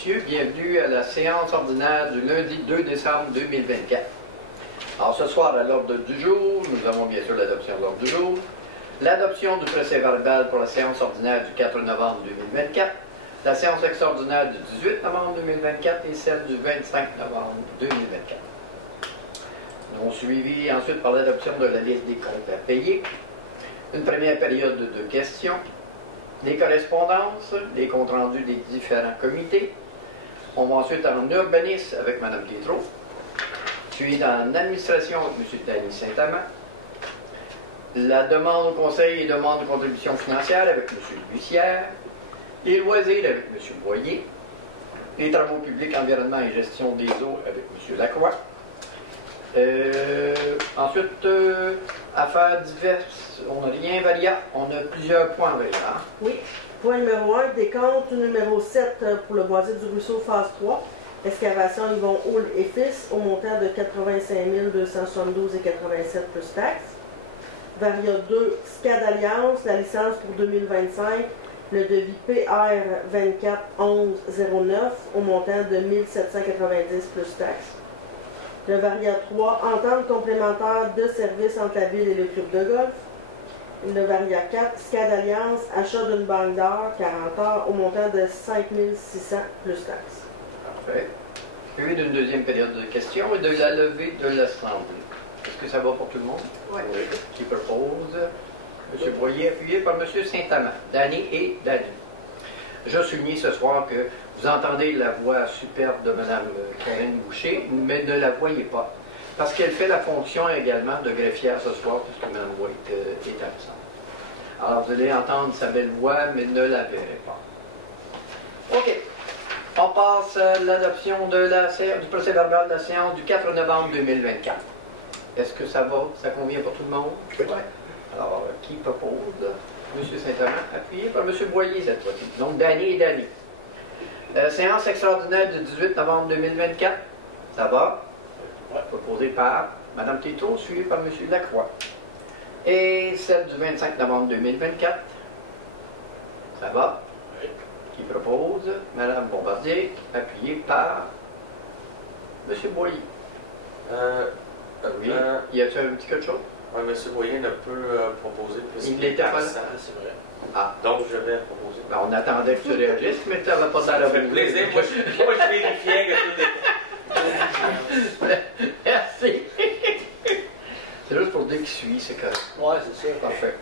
messieurs, bienvenue à la séance ordinaire du lundi 2 décembre 2024. Alors ce soir, à l'ordre du jour, nous avons bien sûr l'adoption de l'ordre du jour, l'adoption du procès-verbal pour la séance ordinaire du 4 novembre 2024, la séance extraordinaire du 18 novembre 2024 et celle du 25 novembre 2024. Nous avons suivi ensuite par l'adoption de la liste des comptes à payer, une première période de questions, des correspondances, des comptes rendus des différents comités. On va ensuite en urbanisme avec Mme Tétrault, puis dans l'administration avec M. Danny Saint-Amand, la demande au conseil et demande de contribution financière avec M. Bussière, les loisirs avec M. Boyer, les travaux publics, environnement et gestion des eaux avec M. Lacroix. Ensuite, affaires diverses, on n'a rien varié, on a plusieurs points variés. Hein? Oui. Point numéro 1, décompte numéro 7 pour le boisier du ruisseau phase 3, excavation Yvon Houle et Fils au montant de 85 272,87 plus taxes. Varia 2, SCAD Alliance, la licence pour 2025, le devis PR 241109 au montant de 1790 plus taxes. Le Varia 3, entente complémentaire de services entre la ville et le club de golf. Le Varia 4, SCAD Alliance, achat d'une banque d'or, 40 heures, au montant de 5600 plus taxes. Parfait. Suivi d'une deuxième période de questions et de la levée de l'Assemblée. Est-ce que ça va pour tout le monde? Oui. Qui propose? M. Boyer, appuyé par M. Saint-Amand. Danny et Danny. Je souligne ce soir que vous entendez la voix superbe de Mme Karine Boucher, mais ne la voyez pas. Parce qu'elle fait la fonction également de greffière ce soir, puisque Mme White est absente. Alors vous allez entendre sa belle voix, mais ne la verrez pas. OK. On passe à l'adoption du procès-verbal de la séance du 4 novembre 2024. Est-ce que ça va? Ça convient pour tout le monde? Oui. Alors, qui propose? M. Saint-Amand, appuyé par M. Boyer cette fois-ci. Donc, Danny et Danny. Séance extraordinaire du 18 novembre 2024. Ça va? Proposée par Mme Tétrault, suivie par M. Lacroix. Et celle du 25 novembre 2024. Ça va? Oui. Qui propose? Mme Bombardier, appuyée par M. Boyer. Oui. Y a-t-il un petit quelque chose? Oui, M. Boyer ne peut proposer Il n'était pas là. C'est vrai. Ah. Donc, je vais proposer. Ben, on attendait que tu réagisses, mais tu n'avais pas Ça d'air me fait plaisir. Moi, je vérifiais que tout était. Merci. C'est juste pour dire qu'il suit, c'est correct. Oui, c'est ça. Parfait.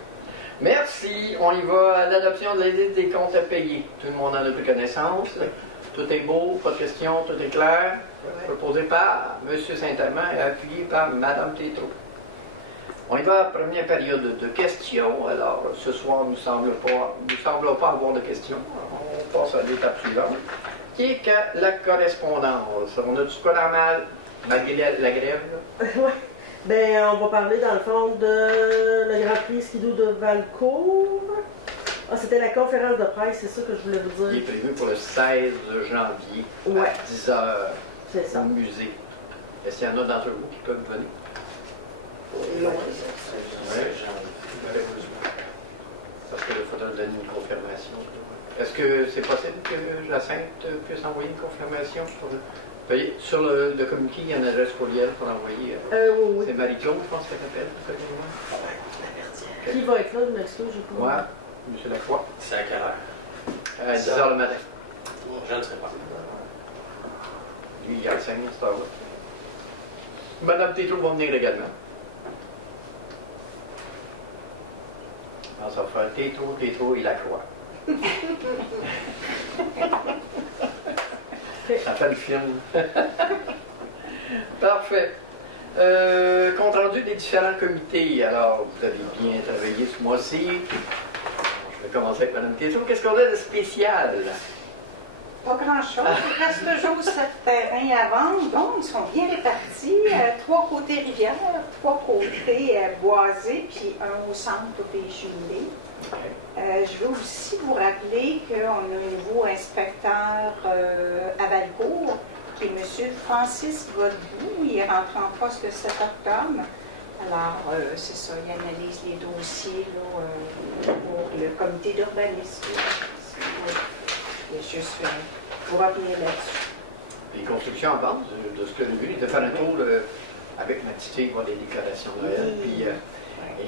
Merci. On y va à l'adoption de la liste des comptes à payer. Tout le monde en a pris connaissance. Tout est beau, pas de questions, tout est clair. Proposé par M. Saint-Amand et appuyé par Mme Tétrault. On y va à la première période de questions. Alors, ce soir, nous ne semblons pas avoir de questions. On passe à l'étape suivante, qui est que la correspondance. On a du quoi normal, malgré la grève? Oui. Bien, on va parler dans le fond de le Grand Prix Skidoo de Valcourt. Ah, c'était la conférence de presse, c'est ça que je voulais vous Il est dire. prévu pour le 16 janvier Ouais. à 10h C'est ça. au musée. Est-ce qu'il y en a d'entre vous qui peuvent venir? Oui. Malheureusement. Parce qu'il faudra donner une confirmation. Est-ce que c'est possible que Jacinthe puisse envoyer une confirmation? Voyez, sur le communiqué, il y a une adresse courriel pour envoyer. Oui. C'est Marie-Claude, je pense qu'elle s'appelle. Qui va être là, je m'excuse, je sais pas. Moi, M. Lacroix, C'est à quelle heure? à 10h le matin. Je ne sais pas. Lui, il enseigne à cette heure-là. Mme Tétrault va venir également. Alors, ça va faire Tétrault et Lacroix. Ça fait le film. Parfait. Compte rendu des différents comités. Alors, vous avez bien travaillé ce mois-ci. Je vais commencer avec Mme Tétrault. Qu'est-ce qu'on a de spécial? Pas grand-chose. Il reste toujours 7 terrains à vendre. Donc, ils sont bien répartis. 3 côtés rivière, 3 côtés boisés, puis un au centre au Pays Cheminées. Je veux aussi vous rappeler qu'on a un nouveau inspecteur à Valcourt, qui est M. Francis Godbout. Il est rentré en poste le 7 octobre. Alors, c'est ça, il analyse les dossiers là, pour le comité d'urbanisme. Il y a juste On va venir là-dessus. Les constructions en vente, de ce que j'ai vu, de faire un tour avec ma petite fille, voir les décorations de Noël. Puis,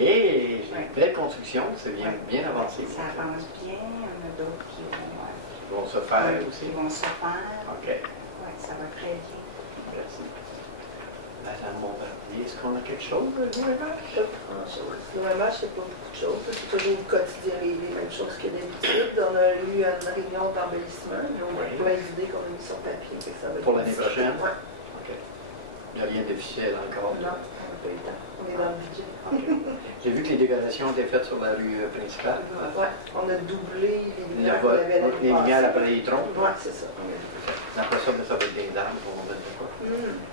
et j'ai une belle construction, c'est bien avancé. Ça avance bien, il y en a d'autres qui Vont se faire aussi. vont se faire. OK. Oui, ça va très bien. Merci. Madame Bombardier, est-ce qu'on a quelque chose, l'OMH? Pas grand-chose. L'OMH, c'est pas beaucoup de choses. C'est toujours au quotidien les mêmes choses que d'habitude. On a eu une réunion d'embellissement. Ils ont plein d'idées qu'on a mis sur papier. Fait que ça va être Pour l'année prochaine? Oui. OK. Il n'y a rien d'officiel encore? Non, on n'a pas eu le temps. On est dans le budget. OK. J'ai vu que les décorations ont été faites sur la rue principale. Oui, on a doublé les Le lumières vote, qu'on avait l'année les lumières passée. après les troncs. Oui, c'est ça. Après ça, ça va être des arbres, on va mettre de quoi?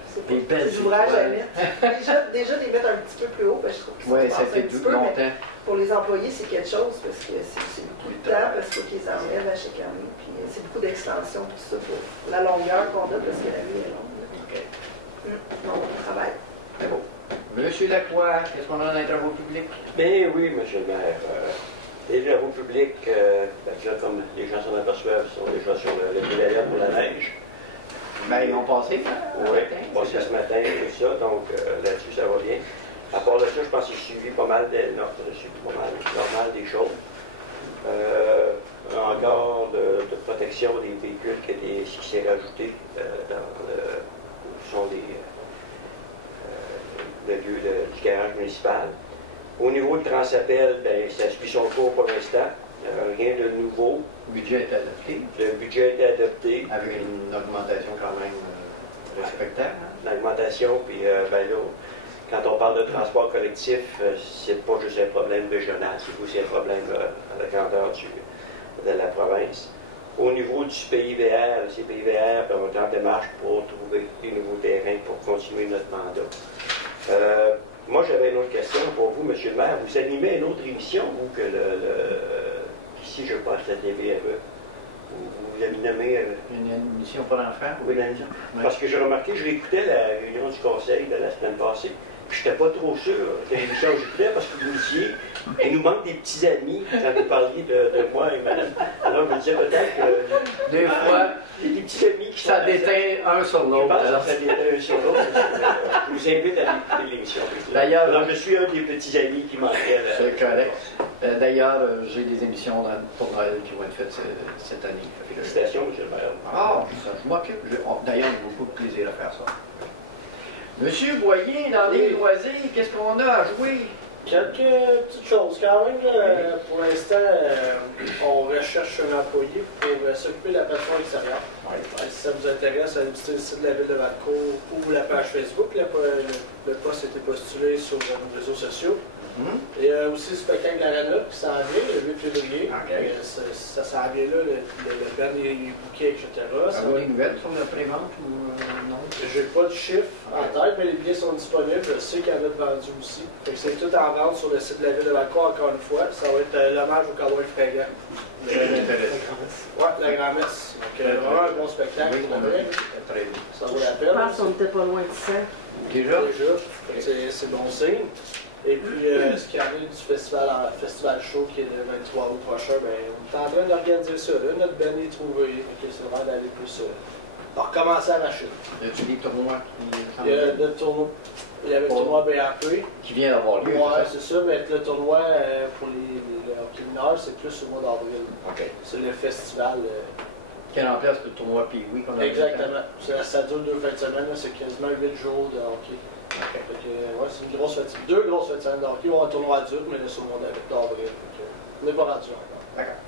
C'est des ouvrages à mettre. Déjà, les mettre un petit peu plus haut, parce que je trouve que Oui, ça passe fait un petit peu, mais longtemps. pour les employés, c'est quelque chose, parce que c'est beaucoup de temps, parce qu'il faut qu'ils enlèvent à chaque année. Puis c'est beaucoup d'extensions, tout ça, pour la longueur qu'on a, parce que la nuit est longue. OK. Donc, on travaille. C'est beau. Monsieur Lacroix, qu'est-ce qu'on a dans les travaux publics? Mais oui, monsieur le maire. Les travaux publics, déjà, comme les gens s'en aperçoivent, sont déjà sur le pédalier pour la neige. Ben, ils ont passé, ça? Oui, passé ce matin, tout ça, donc là-dessus, ça va bien. À part de ça, je pense que j'ai suivi pas mal normal des choses. Encore de protection des véhicules qui s'est rajouté dans où sont le lieu du garage municipal. Au niveau du transappel, ben, ça suit son cours pour l'instant. Rien de nouveau. Le budget est adopté, Le budget est adopté. avec une augmentation quand même respectable. Hein? L'augmentation, puis ben là, quand on parle de transport collectif, c'est pas juste un problème régional, c'est aussi un problème à la grandeur de la province. Au niveau du PIVR, le CPIVR, on est en démarche pour trouver des nouveaux terrains pour continuer notre mandat. Moi, j'avais une autre question pour vous, M. le maire. Vous animez une autre émission, vous, que ici, je passe la TVRE. Vous l'avez nommé... Une émission pour enfants? Oui, la émission. Parce que j'ai remarqué, je l'écoutais la réunion du conseil de la semaine passée. Puis je n'étais pas trop sûr de l'émission que j'écoutais parce que vous disiez, il nous manque des petits amis quand vous parliez de moi et madame. Alors je me disais peut-être que. Des fois, il y a des petits amis qui ça déteint un sur Je l'autre. pense alors. que ça déteint un sur l'autre. Je vous invite à écouter l'émission. D'ailleurs, Alors je suis un des petits amis qui manquait. c'est correct. D'ailleurs, j'ai des émissions pour Noël qui vont être faites cette année. Félicitations, M. le maire. Ah, ça, je m'occupe. D'ailleurs, j'ai beaucoup de plaisir à faire ça. Monsieur Boyer, dans les loisirs, qu'est-ce qu'on a à jouer? Quelques petites choses quand même. Là, pour l'instant, on recherche un employé pour s'occuper de la plateforme extérieure. Si ça vous intéresse, allez visiter le site de la ville de Valcourt ou la page Facebook. Le poste a été postulé sur nos réseaux sociaux. Et aussi le spectacle de l'Arena qui s'en vient le 8 février. Okay. Ça s'en vient là, le band est booké, etc. Avez-vous des nouvelles sur la prévente ou non? J'ai pas de chiffre en tête, mais les billets sont disponibles. Je sais qu'il y en a de vendus aussi. Fait que c'est tout en vente sur le site de la ville de Valcourt, encore une fois. Ça va être l'hommage au cowboy fringant. Très intéressant. Ouais, la grand-messe. Donc, vraiment un bon spectacle. Oui, pour vrai. très bien. Ça vaut la Je peine. pense qu'on n'était pas loin de ça. Déjà? C'est bon signe. Et puis, ce qui arrive du festival show qui est le 23 août prochain, ben, on est en train d'organiser ça. Là. Notre Ben est trouvé. C'est vraiment d'aller plus recommencer à la machine. Y a-t-il des tournois Il y a le tournoi. Il y avait le tournoi BAP. qui vient d'avoir lieu? Ouais, c'est ça, mais le tournoi pour les hockey mineurs, c'est plus au mois d'avril. OK. C'est le festival. Qui remplace le tournoi Pee-Wee qu'on a Exactement. Ça dure 2 fins de semaine, c'est quasiment 8 jours de hockey. OK. Fait que, ouais, c'est une grosse fatigue. 2 grosses fins de semaine de hockey. On a un tournoi adulte, mais là, c'est au mois d'avril. On n'est pas rendu encore. D'accord.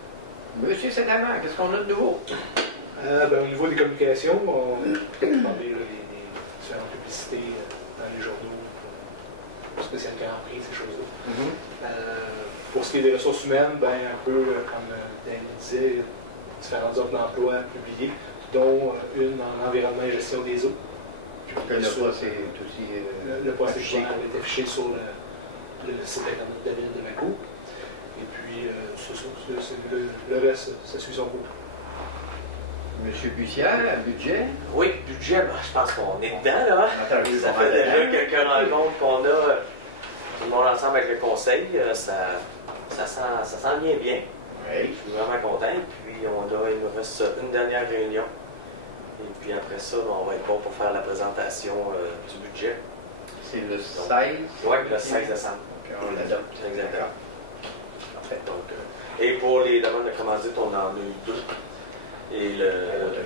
Monsieur Sédamant, qu'est-ce qu'on a de nouveau? Au niveau des communications, on a parlé des différentes publicités dans les journaux, pour spécial Grand Prix, ces choses-là. Pour ce qui est des ressources humaines, un peu comme Dan disait, différentes offres d'emploi publiées, dont une en environnement et gestion des eaux. Le poste est aussi Le poste affiché. est affiché sur le site internet de la ville de Valcourt. Et puis, le reste, ça suit son cours. Monsieur Bussière, budget? Oui, budget, ben, je pense qu'on est dedans, là. Ça fait déjà déjà quelques rencontres qu'on a tout le monde ensemble avec le conseil. Ça sent bien bien. Oui. Je suis vraiment content. Puis il nous reste une dernière réunion Et puis après ça, on va être bon pour faire la présentation du budget. C'est le 16. Oui, le 16 décembre. Donc, on l'adopte. Exactement. Parfait. Donc, et pour les demandes de commandite, on en a eu 2. Et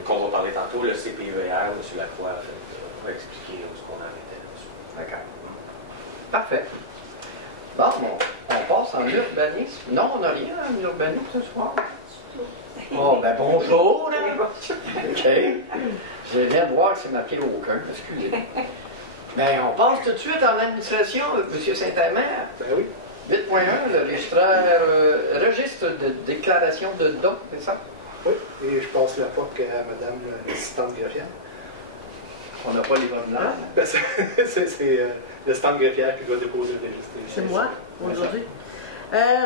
qu'on va parler tantôt, le CPER, M. Lacroix va expliquer où ce qu'on en était là-dessus. D'accord. Parfait. Bon, on passe en urbanisme. Non, on n'a rien en urbanisme ce soir. Oh, ben bonjour! Hein? OK. Je viens de voir que c'est marqué aucun. Excusez. Ben, on passe tout de suite en administration, M. Saint-Amand. Ben oui. 8.1, le registre de déclaration de dons, c'est ça? Oui, et je passe la POC à Madame l'assistante greffière. On n'a pas les ordinaires. Ben, c'est l'assistante greffière qui doit déposer le registre. C'est moi, aujourd'hui.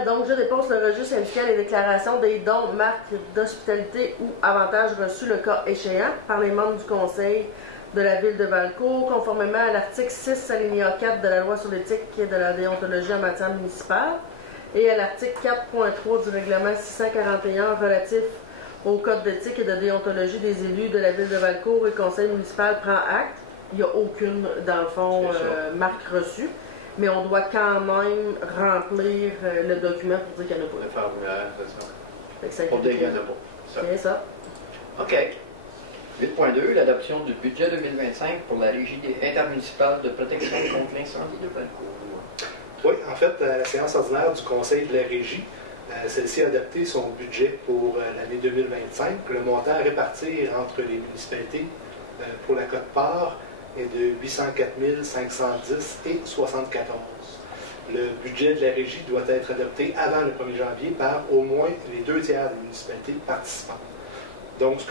Donc, je dépose le registre syndical et déclaration des dons, marques d'hospitalité ou avantages reçus le cas échéant par les membres du conseil de la ville de Valcourt, conformément à l'article 6, alinéa 4 de la loi sur l'éthique et de la déontologie en matière municipale et à l'article 4.3 du règlement 641 relatif au code d'éthique et de déontologie des élus de la ville de Valcourt et le conseil municipal prend acte. Il n'y a aucune, dans le fond, marque reçue, mais on doit quand même remplir le document pour dire qu'il n'y en a pas. Le formulaire, c'est ça. Fait que ça Pour dire qu'il n'y en a inclut pas. C'est ça. OK. 8.2, l'adoption du budget 2025 pour la régie intermunicipale de protection contre l'incendie de Valcourt. Oui, en fait, à la séance ordinaire du conseil de la régie, celle-ci a adopté son budget pour l'année 2025. Le montant à répartir entre les municipalités pour la quote-part est de 804 510 et 74. Le budget de la régie doit être adopté avant le 1er janvier par au moins les 2 tiers des municipalités participantes. Donc, ce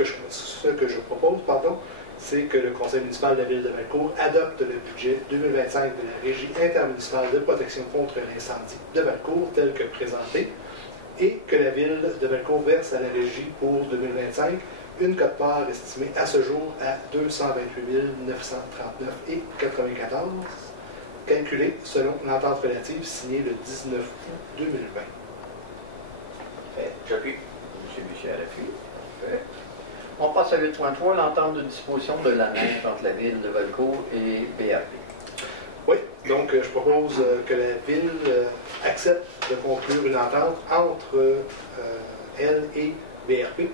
que je propose, c'est que le conseil municipal de la ville de Valcourt adopte le budget 2025 de la régie intermunicipale de protection contre l'incendie de Valcourt tel que présenté et que la ville de Valcourt verse à la régie pour 2025 une quote-part estimée à ce jour à 228 939 et 94, calculée selon l'entente relative signée le 19 août 2020. J'appuie. M. Michel appuie. On passe à 8.3, l'entente de disposition de la neige entre la ville de Valcourt et BRP. Oui, donc je propose que la ville accepte de conclure une entente entre elle et BRP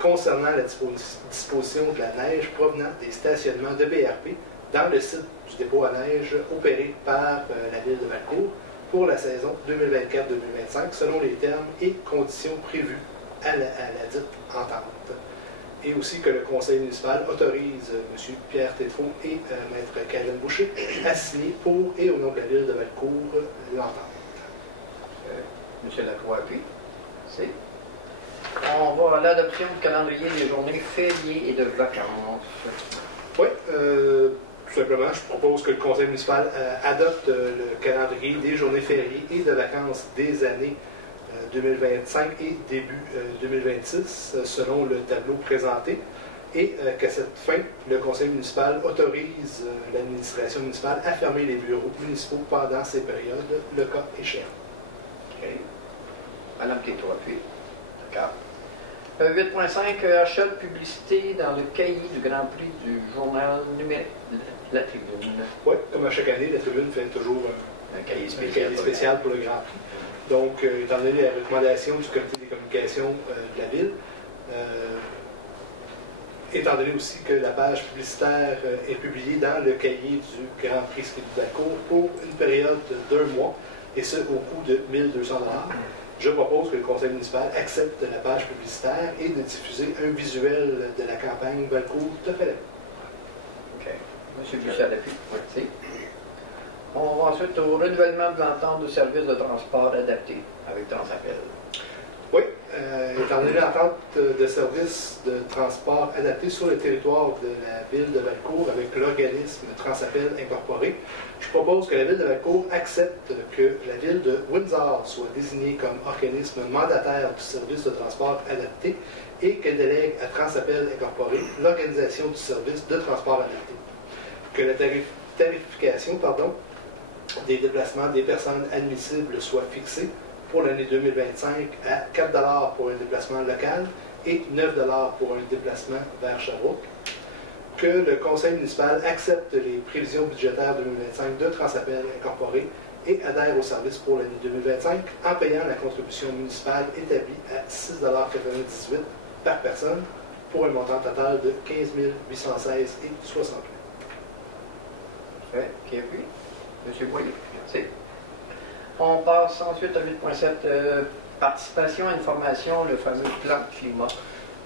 concernant la disposition de la neige provenant des stationnements de BRP dans le site du dépôt à neige opéré par la ville de Valcourt pour la saison 2024-2025 selon les termes et conditions prévus à la dite entente. Et aussi que le conseil municipal autorise M. Pierre Tétrault et Maître Karen Boucher à signer pour et au nom de la ville de Valcourt l'entente. M. Lacroix appuie. C'est. On va à l'adoption du calendrier des journées fériées et de vacances. Oui, tout simplement, je propose que le conseil municipal adopte le calendrier des journées fériées et de vacances des années 2025 et début 2026, selon le tableau présenté, et qu'à cette fin, le conseil municipal autorise l'administration municipale à fermer les bureaux municipaux pendant ces périodes, le cas échéant. OK. Madame Tétrault appuie. D'accord. 8.5, achat de publicité dans le cahier du Grand Prix du journal numérique, La Tribune. Oui, comme à chaque année, la Tribune fait toujours Un cahier un spécial. cahier spécial pour le Grand Prix. Donc, étant donné la recommandation du comité des communications de la ville, étant donné aussi que la page publicitaire est publiée dans le cahier du Grand Prix Ski de Valcourt pour une période de 2 mois, et ce au coût de 1 200 $, je propose que le conseil municipal accepte la page publicitaire et de diffuser un visuel de la campagne Valcourt te fait. OK. M. Michel appuie. Merci. On va ensuite au renouvellement de l'entente de services de transport adapté avec Transappel. Oui, étant donné l'entente de services de transport adapté sur le territoire de la ville de Valcourt avec l'organisme Transappel Incorporé, je propose que la ville de Valcourt accepte que la ville de Windsor soit désignée comme organisme mandataire du service de transport adapté et qu'elle délègue à Transappel Incorporé l'organisation du service de transport adapté. Que la tarification des déplacements des personnes admissibles soit fixée pour l'année 2025 à 4 $ pour un déplacement local et 9 $ pour un déplacement vers Sherbrooke. que le conseil municipal accepte les prévisions budgétaires 2025 de Transappel Incorporé et adhère au service pour l'année 2025 en payant la contribution municipale établie à 6,98 $ par personne pour un montant total de 15 816,68 $. Parfait. Qui appuie? Monsieur Boyer. Merci. On passe ensuite à 8.7, participation, information, le fameux plan climat.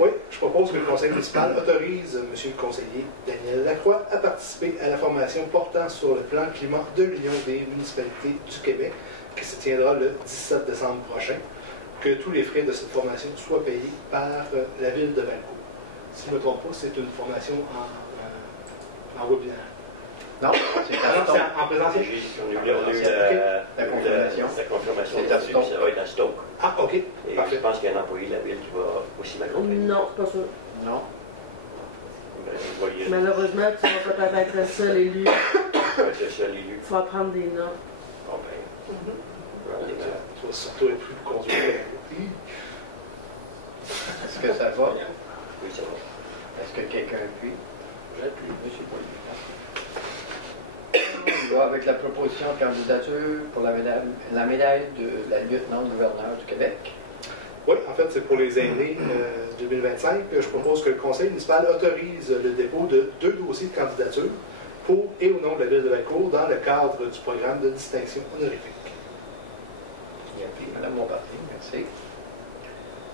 Oui, je propose que le conseil municipal autorise M. le conseiller Daniel Lacroix à participer à la formation portant sur le plan climat de l'Union des municipalités du Québec, qui se tiendra le 17 décembre prochain, que tous les frais de cette formation soient payés par la ville de Valcourt. Si je ne me trompe pas, c'est une formation en webinaire. Non, c'est En présentiel. On a eu la confirmation. La confirmation C'est à Stoke. ça va être à Stoke. Ah, OK. Et Parfait. je pense qu'il y a un employé de la ville qui va aussi m'accompagner. Non, c'est pas sûr. Non. Ben, vous voyez, Malheureusement, tu vas peut-être être le seul élu. je vais être le seul élu. Il faut prendre des notes. Bon, ben, Tu vas surtout être plus pour conduire. Est-ce que ça va? oui, ça va. Est-ce que quelqu'un appuie? J'appuie. Monsieur Boyer. On va avec la proposition de candidature pour la médaille de la lieutenant-gouverneur du Québec. Oui, en fait, c'est pour les aînés 2025. Je propose que le conseil municipal autorise le dépôt de 2 dossiers de candidature pour et au nom de la ville de Valcourt dans le cadre du programme de distinction honorifique. Il appuie. Madame Montparty, merci.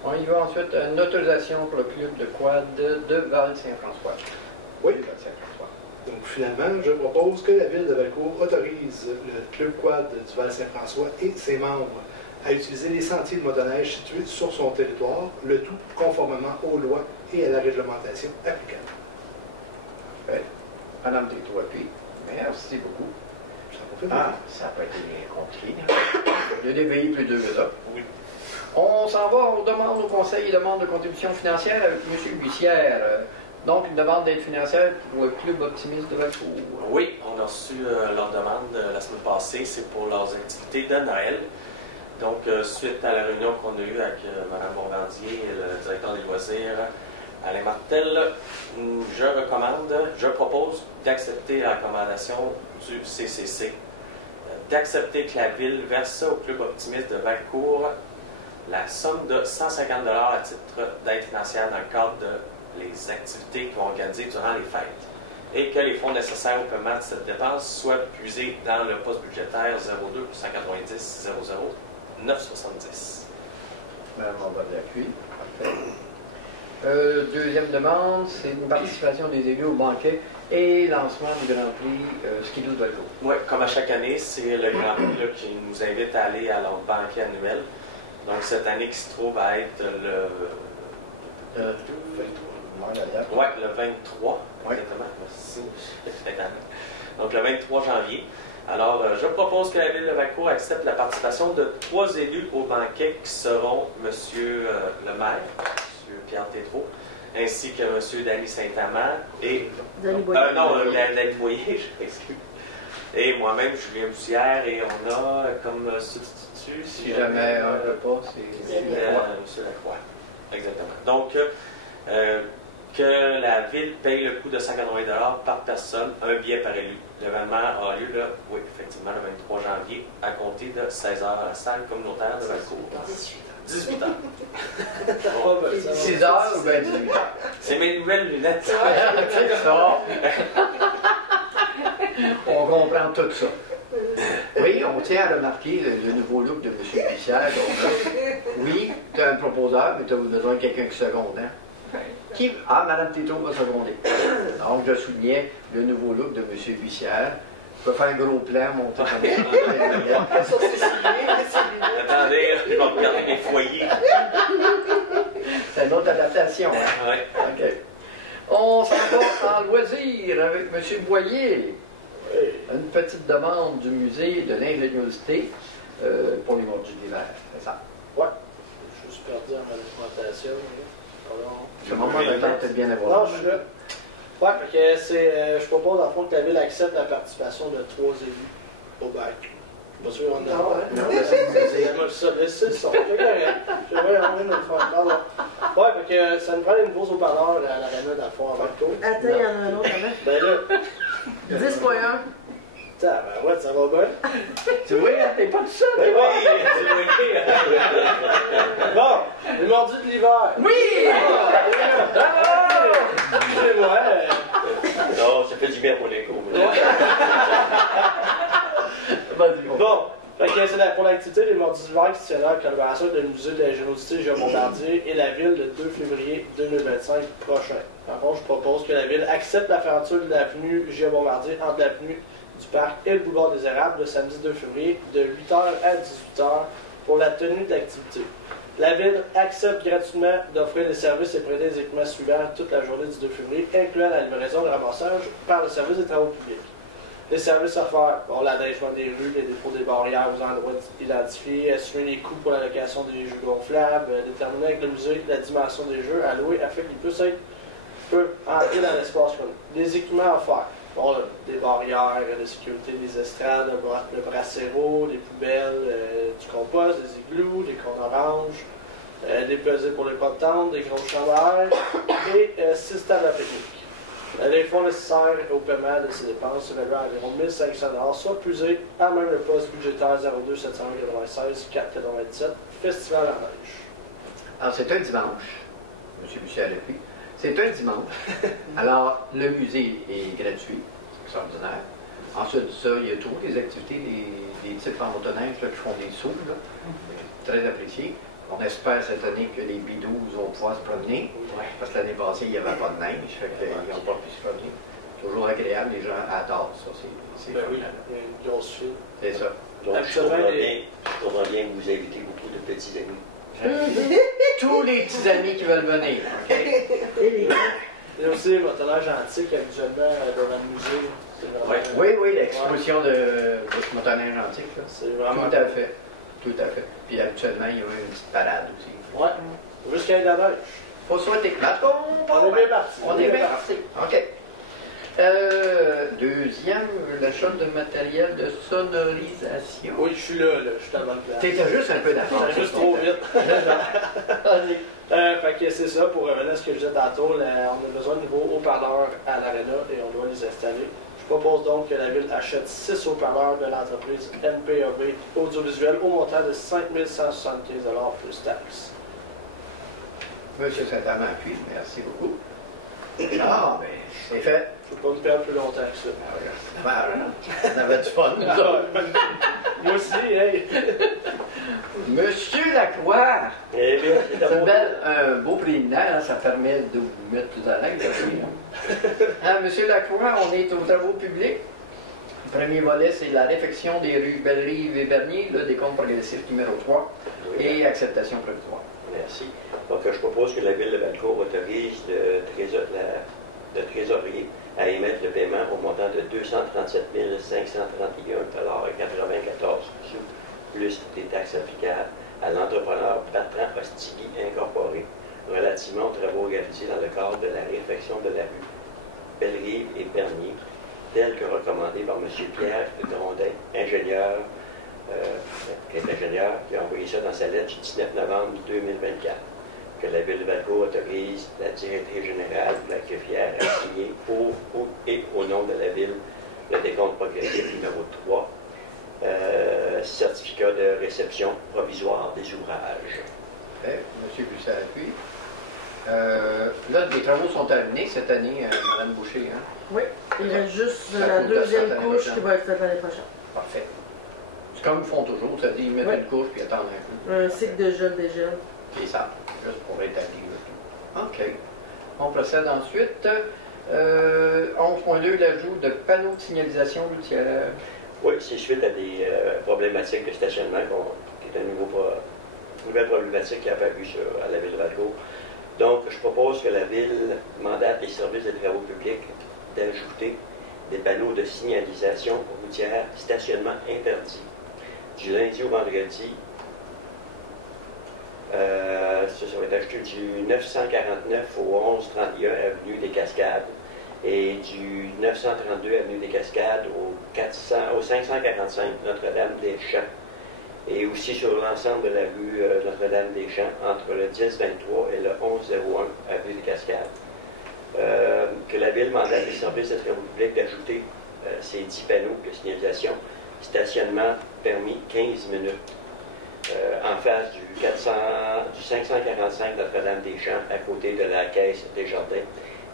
On y va ensuite, une autorisation pour le club de quad de Val-Saint-François. Oui. Val-Saint-François. Donc, finalement, je propose que la ville de Valcourt autorise le club quad du Val-Saint-François et ses membres à utiliser les sentiers de motoneige situés sur son territoire, le tout conformément aux lois et à la réglementation applicable. Parfait. Madame Této appuie. Merci beaucoup. Ça m'a fait Ah, plaisir. ça n'a pas été bien compris. Il y a des pays plus de que ça. Oui. On s'en va, on demande au conseil demande de contribution financière avec M. Bussière. Donc, une demande d'aide financière pour le club optimiste de Valcourt. Oui, on a reçu leur demande la semaine passée. C'est pour leurs activités de Noël. Donc, suite à la réunion qu'on a eue avec Mme Bombardier et le directeur des loisirs, Alain Martel, je propose d'accepter la recommandation du CCC, d'accepter que la Ville verse au Club optimiste de Valcourt la somme de 150 $ à titre d'aide financière dans le cadre de les activités qu'ils vont organiser durant les fêtes et que les fonds nécessaires au paiement de cette dépense soient puisés dans le poste budgétaire 02 190 00 970. Madame Bombardier appuie. Parfait. Deuxième demande, c'est une participation des élus au banquet et lancement du Grand Prix Skidoo de Valcourt. Oui, comme à chaque année, c'est le Grand Prix là, qui nous invite à aller à leur banquet annuel. Donc cette année qui se trouve à être le 23, Oui. exactement. Merci. Donc le 23 janvier. Alors, je propose que la Ville de Valcourt accepte la participation de 3 élus au banquet qui seront M. le maire, M. Pierre Tétrault, ainsi que M. Danny Saint-Amand et... Danny Boyer. Danny Boyer, je m'excuse. Et moi-même, Julien Bussière, et on a comme substitut... Si jamais un ne peut pas, c'est M. Lacroix. Exactement. Donc, que la Ville paye le coût de 180 $ par personne, un billet par élu. L'événement a lieu, oui, effectivement, le 23 janvier, à compter de 16h à la salle communautaire de Valcourt. 18h. 6h ou bien 18h? C'est mes nouvelles lunettes. C'est ça. On comprend tout ça. Oui, on tient à remarquer le nouveau look de M. Bussière. Oui, tu as un proposeur, mais tu as besoin de quelqu'un qui seconde. Hein? Qui... Ah, Mme Této va seconder. Donc, je soulignais le nouveau look de M. Bussière. Je peux faire un gros plan, monter comme ça. Attendez, je vais regarder mes foyers. C'est une autre adaptation. Hein? Ouais. OK. On s'en va en loisir avec M. Boyer. Une petite demande du musée de l'ingéniosité pour les mordus d'hiver. C'est ça. Ouais. Je suis perdu dans ma documentation. Ce moment de temps, peut-être bien Non, avoir. je suis là. Ouais, fait que je propose en fond que la ville accepte la participation de 3 élus au bac. Pas sûr, on a. Non, C'est ça, c'est correct. Je vais enlever notre frère. Ouais, que ça nous prend des nouveaux haut-parleurs à l'aréna dans le fond avant le tour. Attends, il y en a un autre avant. Ben là, 10.1. ouais, ça va bien. Tu vois, hein, t'es pas tout seul. Ben oui, Bon, les mordus de l'hiver. Oui! Bravo! Excusez-moi. non, ça fait du bien pour l'écho. Vas-y, bon. Bon, fait que c'est pour l'activité des mordus d'hiver qui se tiendra en collaboration avec le musée de l'ingéniosité Géomont-Bombardier et la ville le 2 février 2025 prochain. Par contre, je propose que la ville accepte la fermeture de l'avenue Géomont-Bombardier entre l'avenue du parc et le boulevard des Érables le samedi 2 février de 8h à 18h pour la tenue d'activité. La ville accepte gratuitement d'offrir des services et prêter les équipements suivants toute la journée du 2 février, incluant la livraison et le ramassage par le service des travaux publics. Les services offerts, bon, l'adressement des rues, les dépôts des barrières aux endroits identifiés, assumer les coûts pour la location des jeux gonflables, déterminer avec le musée la dimension des jeux à louer afin qu'ils puissent entrer dans l'espace commun. Les équipements offerts, bon, là, des barrières de sécurité, des estrades, le brasero, des poubelles, du compost, des igloos, des cônes oranges, des pesées pour les potes de tente, des grosses chambres et 6 tables à pique-nique. Les fonds nécessaires au paiement de ces dépenses s'évaluent à environ 1 500 $, soit puisés à même le poste budgétaire 02 796 497, Festival en neige. Alors, c'est un dimanche, M. Bussier a l'appui. C'est un dimanche. Alors, le musée est gratuit, c'est extraordinaire. Ensuite de ça, il y a toujours des activités, des types en motoneige là, qui font des sauts, là. Très apprécié. On espère cette année que les bidous vont pouvoir se promener, parce que l'année passée, il n'y avait pas de neige, fait qu'ils n'ont pas pu se promener. Toujours agréable, les gens adorent ça, c'est Ben oui, formidable. il y a une grosse file. C'est ça. Donc, Absolument, je comprends bien que vous invitez beaucoup de petits amis. Tous les petits amis qui veulent venir, OK? Et les Il y a aussi les motoneiges antiques habituellement dans le musée. C'est vraiment, Oui, l'exposition de motoneige antique, là. c'est vraiment Tout à fait. Tout à fait. Puis habituellement, il y a une petite parade aussi. Ouais, jusqu'à la neige. Faut souhaiter. On est bien parti. On est bien parti. OK. Deuxième, l'achat de matériel de sonorisation. Oui, je suis là, je suis à la bonne place. T'étais juste un peu d'avance. C'est juste trop vite. Fait que c'est ça, pour revenir à ce que je disais tantôt, on a besoin de nouveaux haut-parleurs à l'aréna et on doit les installer. Je propose donc que la ville achète 6 haut-parleurs de l'entreprise MPAB audiovisuel au montant de 5 175 $ plus taxes. Monsieur Saint-Amand appuie, merci beaucoup. Ah, ben, c'est fait. Je ne peux pas me perdre plus longtemps que ça. On avait du fun, nous autres. Moi aussi, hey! Monsieur Lacroix, Eh bien, c'est un beau préliminaire, hein, ça permet de vous mettre plus à l'aise. Hein, Monsieur Lacroix, on est aux travaux publics. Le premier volet, c'est la réfection des rues Bellerive et Bernier, le décompte progressif numéro 3, et acceptation provisoire. Merci. Donc, je propose que la Ville de Valcourt autorise le trésorier à émettre le paiement au montant de 237 531,94 sous, plus des taxes applicables à l'entrepreneur Bertrand Ostigui Incorporé, relativement aux travaux réalisés dans le cadre de la réfection de la rue Bellerive et Bernier, tel que recommandé par M. Pierre Grondin, ingénieur, qui a envoyé ça dans sa lettre du 19 novembre 2024. Que la Ville de Valcourt autorise la directrice générale de la Greffière à signer pour et au nom de la Ville le décompte progressif numéro 3, certificat de réception provisoire des ouvrages. Monsieur Busset appuie. Là, les travaux sont terminés cette année, Mme Boucher. Hein? Oui, il reste juste La la coupe de deuxième sorte couche l'année qui va être faite l'année prochaine. Parfait. C'est comme ils font toujours, ça dit ils mettent Oui. une couche puis attendent un peu. Un cycle de gel dégel. C'est ça, juste pour établir le tout. OK. On procède ensuite. 11.2, l'ajout de panneaux de signalisation routière. Oui, c'est suite à des problématiques de stationnement, qui est une nouvelle problématique qui est apparue à la Ville de Valcourt. Donc, je propose que la Ville mandate les services de travaux publics d'ajouter des panneaux de signalisation routière stationnement interdit du lundi au vendredi. Ça va être ajouté du 949 au 1131 avenue des Cascades et du 932 avenue des Cascades au 545 Notre-Dame-des-Champs et aussi sur l'ensemble de la rue Notre-Dame Notre-Dame des Champs entre le 10-23 et le 11-01 avenue des Cascades. Que la Ville mandate les services de travaux publics d'ajouter ces 10 panneaux de signalisation, stationnement permis 15 minutes, en face du 545 Notre-Dame des Champs, à côté de la caisse des Jardins,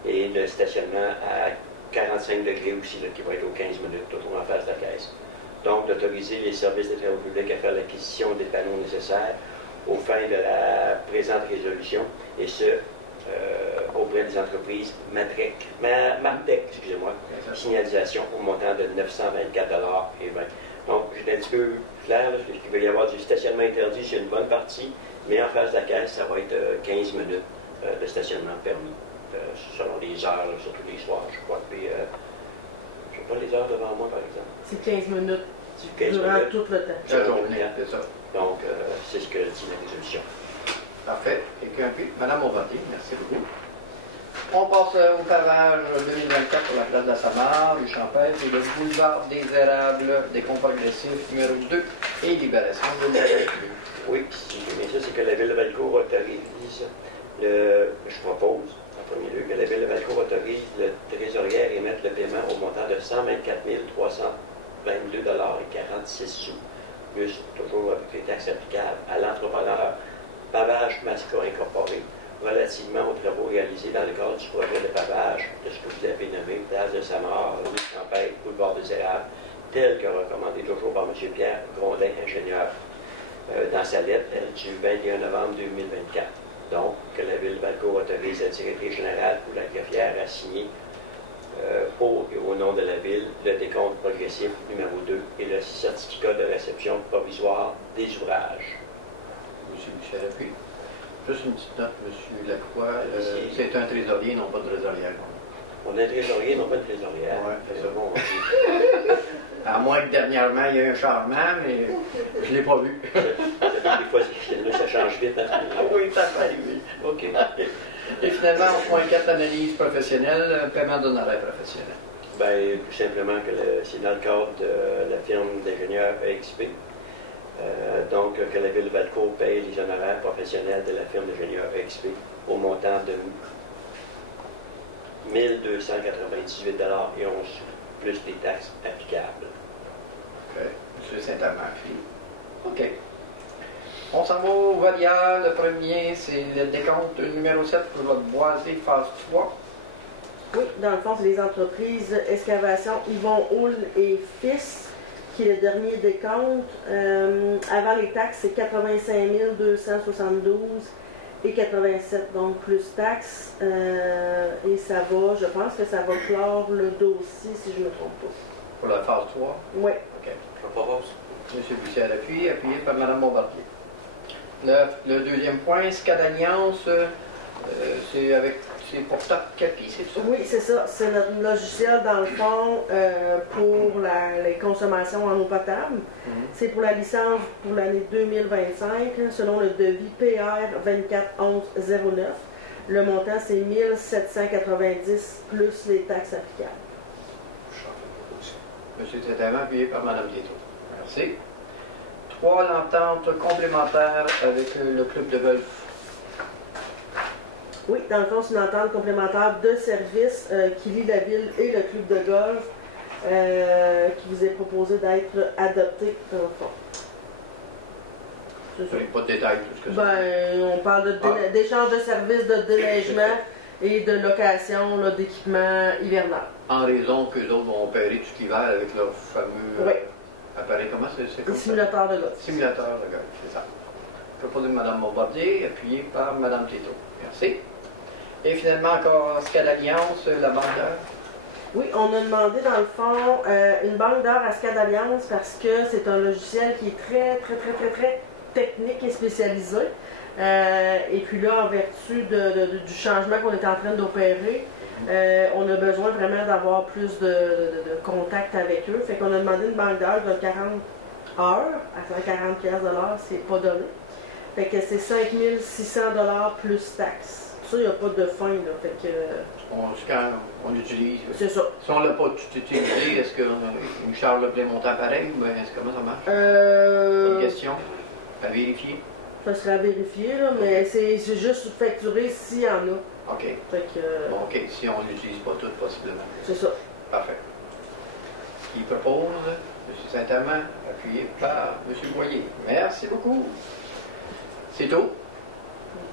et le stationnement à 45 degrés aussi, là, qui va être aux 15 minutes, toujours en face de la caisse. Donc, d'autoriser les services de travaux publics à faire l'acquisition des panneaux nécessaires aux fins de la présente résolution, et ce, auprès des entreprises Martec, excusez-moi, signalisation au montant de 924,20 $. Donc, j'étais un petit peu clair, là, qu'il va y avoir du stationnement interdit sur une bonne partie, mais en face de la caisse, ça va être 15 minutes de stationnement permis, selon les heures, là, surtout les soirs, je crois. Puis, je n'ai pas les heures devant moi, par exemple. C'est 15 minutes 15 durant minutes. tout le temps. La journée, c'est ça. Donc, c'est ce que dit la résolution. Parfait. Quelqu'un puis Madame Aubandier, merci beaucoup. On passe au pavage 2024 pour la place de la Samare, du Champêtre et le boulevard des Érables, dépôt progressif numéro 2 et libération de l'État. Oui, mais ça, c'est que la Ville de Valcourt autorise je propose, en premier lieu, que la Ville de Valcourt autorise le trésorier à émettre le paiement au montant de 124 322,46 $, plus toujours avec les taxes applicables à l'entrepreneur Pavage Masca Incorporé, relativement aux travaux réalisés dans le cadre du projet de pavage de ce que vous avez nommé place de Samare, rue de Champêtre, boulevard des Érables, tel que recommandé toujours par M. Pierre Grondin, ingénieur, dans sa lettre du 21 novembre 2024. Donc, que la Ville de Valcourt autorise la directrice générale ou la greffière à signer pour et au nom de la Ville le décompte progressif numéro 2 et le certificat de réception provisoire des ouvrages. Monsieur Michel Appuy. Juste une petite note, Monsieur Lacroix. C'est un trésorier, non pas de trésorière. On a un trésorier, non pas de trésorière. Oui, c'est ça. Bon, À moins que dernièrement, il y ait un changement, mais je ne l'ai pas vu. des fois, ça change vite. Oui, ça peut arriver. OK. Et finalement, au point 4, analyse professionnelle, paiement d'honoraires professionnels. Bien, tout simplement que c'est dans le cadre de la firme d'ingénieurs EXP. Donc, que la Ville de Valcourt paye les honoraires professionnels de la firme d'ingénieurs EXP au montant de 1298,11 $, plus les taxes applicables. OK. Monsieur Saint-Amand-Fille. OK. On s'en va au Volière. Le premier, c'est le décompte numéro 7 pour votre boisé phase 3. Oui, dans le fond, c'est les entreprises Excavation Yvon Houle et Fils, qui est le dernier décompte. Avant les taxes, c'est 85 272 et 87, donc plus taxes. Et ça va, je pense que ça va clore le dossier, si je ne me trompe pas. Pour la phase 3? Oui. OK. Je propose. Monsieur Bussier à l'appui, appuyé par Mme Bombardier. Le deuxième point, SCAD Alliance, c'est pour Top Capi, c'est ça? Oui, c'est ça. C'est notre logiciel, dans le fond, pour les consommations en eau potable. C'est pour la licence pour l'année 2025, selon le devis PR 241109. Le montant, c'est 1790 plus les taxes applicables. Monsieur Trétavant, appuyé par Mme Pietro. Merci. 3, l'entente complémentaire avec le club de golf. Oui, dans le fond, c'est une entente complémentaire de services qui lie la ville et le club de golf qui vous est proposé d'être adopté dans le fond. Vous n'avez pas de détails plus que ça? Ben, on parle d'échange de services de déneigement et de location d'équipements hivernal. En raison qu'eux autres vont opérer tout l'hiver avec leur fameux appareil. Comment c'est comme ça? Simulateur de golf. Simulateur de golf, c'est ça. Proposé de Mme Bombardier, appuyé par Mme Tito. Merci. Et finalement, encore SCAD Alliance, la banque d'heures. Oui, on a demandé dans le fond une banque d'heures à SCAD Alliance parce que c'est un logiciel qui est très technique et spécialisé. Et puis là, en vertu du changement qu'on est en train d'opérer, on a besoin vraiment d'avoir plus de contact avec eux. Fait qu'on a demandé une banque d'heures de 40 heures à 140 $, c'est pas donné. Fait que c'est 5600 $ plus taxes. Ça, il n'y a pas de fin, là. Fait que... On l'utilise. C'est ça. Si on ne l'a pas tout utilisé, est-ce qu'on nous charge le plein montant pareil ou bien comment ça marche? Bonne question. À vérifier. Ça sera vérifié, là, mais c'est juste facturé s'il y en a. OK. Fait que, Bon, OK. Si on n'utilise pas tout, possiblement. c'est ça. Parfait. Qui propose? M. Saint-Amand, appuyé par M. Boyer. Merci beaucoup. C'est tout?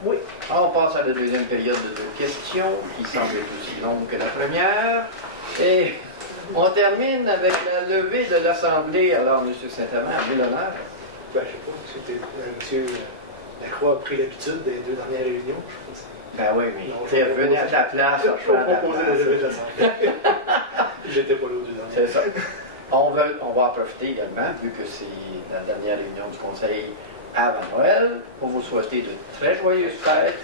Oui. On passe à la deuxième période de questions, qui semble être aussi longue que la première. Et on termine avec la levée de l'Assemblée. Alors, M. Saint-Amand, avez l'honneur. Ben, je sais pas, M. Lacroix a pris l'habitude des 2 dernières réunions. Je pense. Ben oui, mais Non, tu es revenu à ta place. Je vais proposer la levée de l'Assemblée. J'étais pas là aux 2 dernières. C'est ça. On va en profiter également, vu que c'est la dernière réunion du Conseil avant Noël, pour vous souhaiter de très joyeuses fêtes,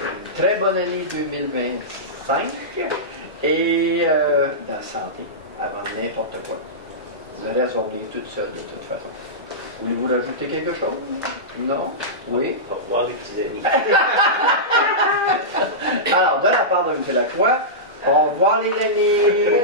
une très bonne année 2025 et de la santé avant n'importe quoi. Le reste, on vient tout seul de toute façon. Voulez-vous rajouter quelque chose? Non? Oui? Au revoir, les petits amis. Alors, de la part de M. Lacroix, au revoir les amis!